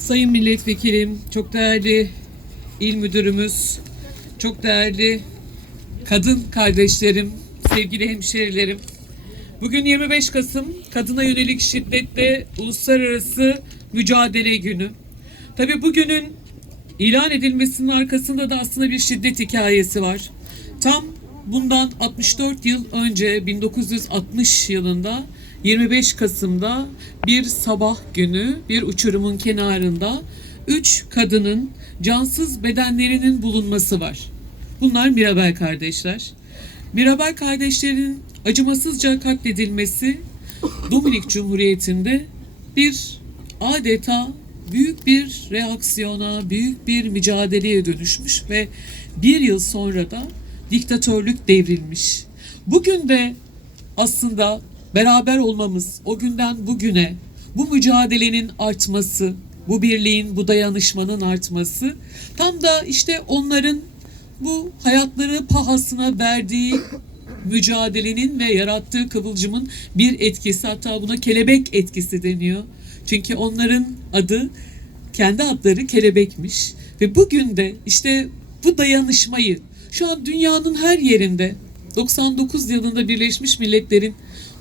Sayın Milletvekilim, çok değerli il müdürümüz, çok değerli kadın kardeşlerim, sevgili hemşerilerim. Bugün 25 Kasım Kadına Yönelik Şiddetle Uluslararası Mücadele Günü. Tabii bugünün ilan edilmesinin arkasında da aslında bir şiddet hikayesi var. Tam bundan 64 yıl önce 1960 yılında 25 Kasım'da bir sabah günü bir uçurumun kenarında üç kadının cansız bedenlerinin bulunması var. Bunlar Mirabel kardeşler. Mirabel kardeşlerin acımasızca katledilmesi Dominik Cumhuriyeti'nde bir adeta büyük bir reaksiyona, büyük bir mücadeleye dönüşmüş ve bir yıl sonra da diktatörlük devrilmiş. Bugün de aslında beraber olmamız, o günden bugüne bu mücadelenin artması, bu birliğin, bu dayanışmanın artması tam da işte onların bu hayatları pahasına verdiği mücadelenin ve yarattığı kıvılcımın bir etkisi hatta buna kelebek etkisi deniyor. Çünkü onların adı kendi adları kelebekmiş ve bugün de işte bu dayanışmayı şu an dünyanın her yerinde 99 yılında Birleşmiş Milletler'in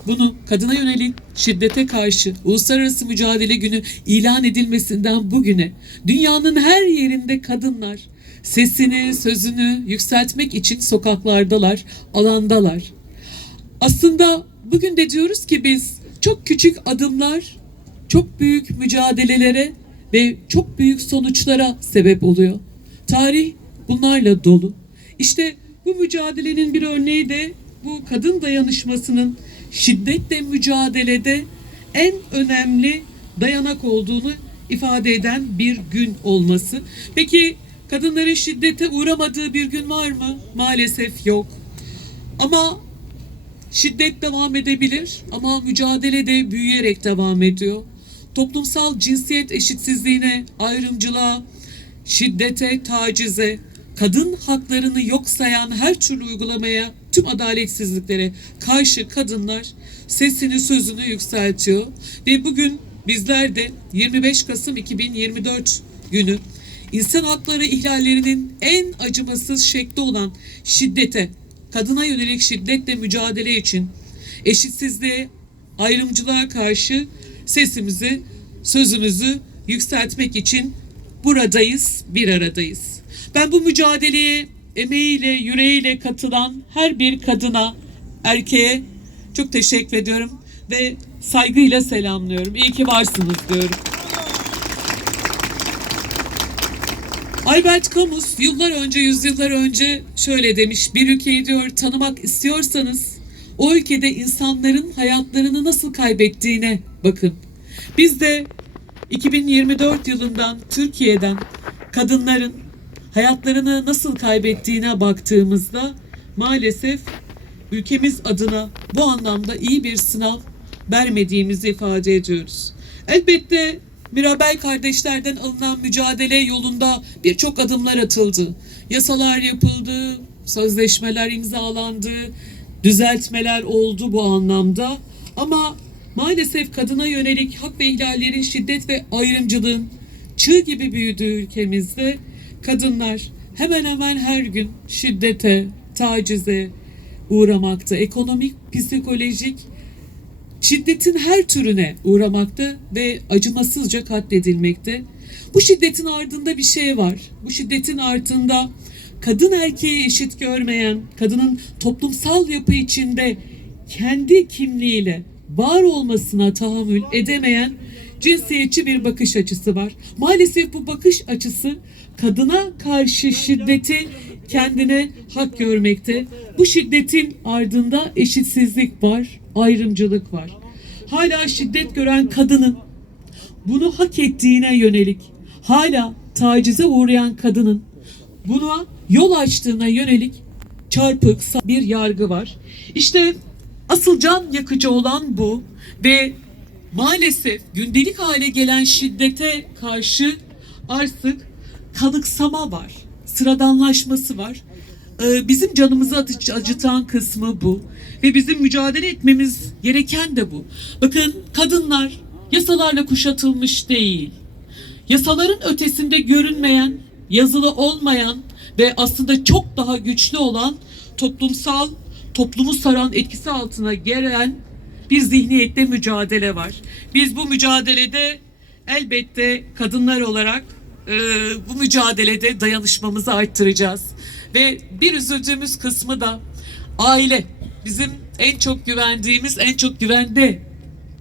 bunu kadına yönelik şiddete karşı Uluslararası Mücadele Günü ilan edilmesinden bugüne dünyanın her yerinde kadınlar sesini, sözünü yükseltmek için sokaklardalar, alandalar. Aslında bugün de diyoruz ki biz çok küçük adımlar çok büyük mücadelelere ve çok büyük sonuçlara sebep oluyor. Tarih bunlarla dolu. İşte bu mücadelenin bir örneği de bu kadın dayanışmasının şiddetle mücadelede en önemli dayanak olduğunu ifade eden bir gün olması. Peki kadınların şiddete uğramadığı bir gün var mı? Maalesef yok. Ama şiddet devam edebilir ama mücadele de büyüyerek devam ediyor. Toplumsal cinsiyet eşitsizliğine, ayrımcılığa, şiddete, tacize, kadın haklarını yok sayan her türlü uygulamaya, tüm adaletsizliklere karşı kadınlar sesini sözünü yükseltiyor. Ve bugün bizler de 25 Kasım 2024 günü insan hakları ihlallerinin en acımasız şekli olan şiddete, kadına yönelik şiddetle mücadele için eşitsizliğe, ayrımcılığa karşı sesimizi, sözümüzü yükseltmek için buradayız, bir aradayız. Ben bu mücadeleye emeğiyle, yüreğiyle katılan her bir kadına, erkeğe çok teşekkür ediyorum ve saygıyla selamlıyorum. İyi ki varsınız diyorum. Albert Camus yıllar önce, yüzyıllar önce şöyle demiş. Bir ülkeyi diyor tanımak istiyorsanız o ülkede insanların hayatlarını nasıl kaybettiğine bakın. Biz de 2024 yılından Türkiye'den kadınların hayatlarını nasıl kaybettiğine baktığımızda maalesef ülkemiz adına bu anlamda iyi bir sınav vermediğimizi ifade ediyoruz. Elbette Mirabel kardeşlerden alınan mücadele yolunda birçok adımlar atıldı. Yasalar yapıldı, sözleşmeler imzalandı, düzeltmeler oldu bu anlamda. Ama maalesef kadına yönelik hak ve ihlallerin şiddet ve ayrımcılığın çığ gibi büyüdüğü ülkemizde kadınlar hemen hemen her gün şiddete, tacize uğramakta. Ekonomik, psikolojik şiddetin her türüne uğramakta ve acımasızca katledilmekte. Bu şiddetin ardında bir şey var. Bu şiddetin ardında kadın erkeği eşit görmeyen, kadının toplumsal yapı içinde kendi kimliğiyle var olmasına tahammül edemeyen cinsiyetçi bir bakış açısı var. Maalesef bu bakış açısı kadına karşı şiddeti kendine hak görmekte. Bu şiddetin ardında eşitsizlik var, ayrımcılık var. Hala şiddet gören kadının bunu hak ettiğine yönelik, hala tacize uğrayan kadının buna yol açtığına yönelik çarpık bir yargı var. İşte asıl can yakıcı olan bu ve maalesef gündelik hale gelen şiddete karşı artık kanıksama var, sıradanlaşması var. Ee, Bizim canımızı acı- acıtan kısmı bu ve bizim mücadele etmemiz gereken de bu. Bakın kadınlar yasalarla kuşatılmış değil. yasaların ötesinde görünmeyen, yazılı olmayan ve aslında çok daha güçlü olan toplumsal, toplumu saran etkisi altına gelen bir zihniyette mücadele var. Biz bu mücadelede elbette kadınlar olarak e, bu mücadelede dayanışmamızı arttıracağız. Ve bir üzüldüğümüz kısmı da aile. Bizim en çok güvendiğimiz, en çok güvende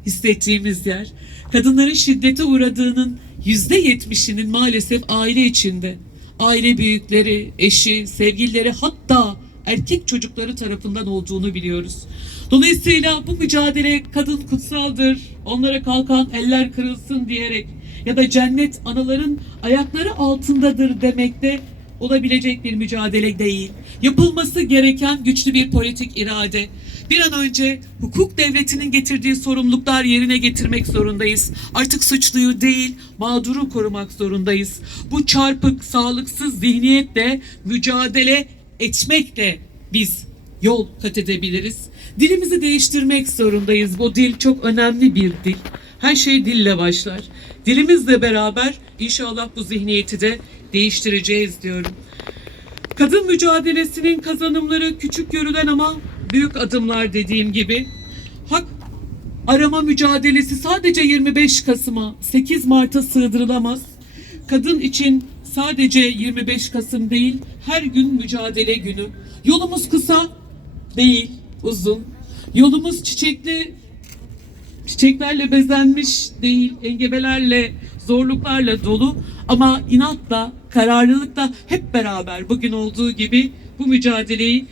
hissettiğimiz yer. Kadınların şiddete uğradığının yüzde yetmişinin maalesef aile içinde. Aile büyükleri, eşi, sevgilileri hatta erkek çocukları tarafından olduğunu biliyoruz. Dolayısıyla bu mücadele kadın kutsaldır, onlara kalkan eller kırılsın diyerek ya da cennet anaların ayakları altındadır demekte olabilecek bir mücadele değil. Yapılması gereken güçlü bir politik irade. Bir an önce hukuk devletinin getirdiği sorumluluklar yerine getirmek zorundayız. Artık suçluyu değil, mağduru korumak zorundayız. Bu çarpık, sağlıksız zihniyetle mücadele etmekle biz yol kat edebiliriz. Dilimizi değiştirmek zorundayız. Bu dil çok önemli bir dil. Her şey dille başlar. Dilimizle beraber inşallah bu zihniyeti de değiştireceğiz diyorum. Kadın mücadelesinin kazanımları küçük görülen ama büyük adımlar dediğim gibi. Hak arama mücadelesi sadece 25 Kasım'a, 8 Mart'a sığdırılamaz. Kadın için sadece 25 Kasım değil, her gün mücadele günü. Yolumuz kısa değil, uzun. Yolumuz çiçekli çiçeklerle bezenmiş değil, engebelerle, zorluklarla dolu ama inatla, kararlılıkla hep beraber bugün olduğu gibi bu mücadeleyi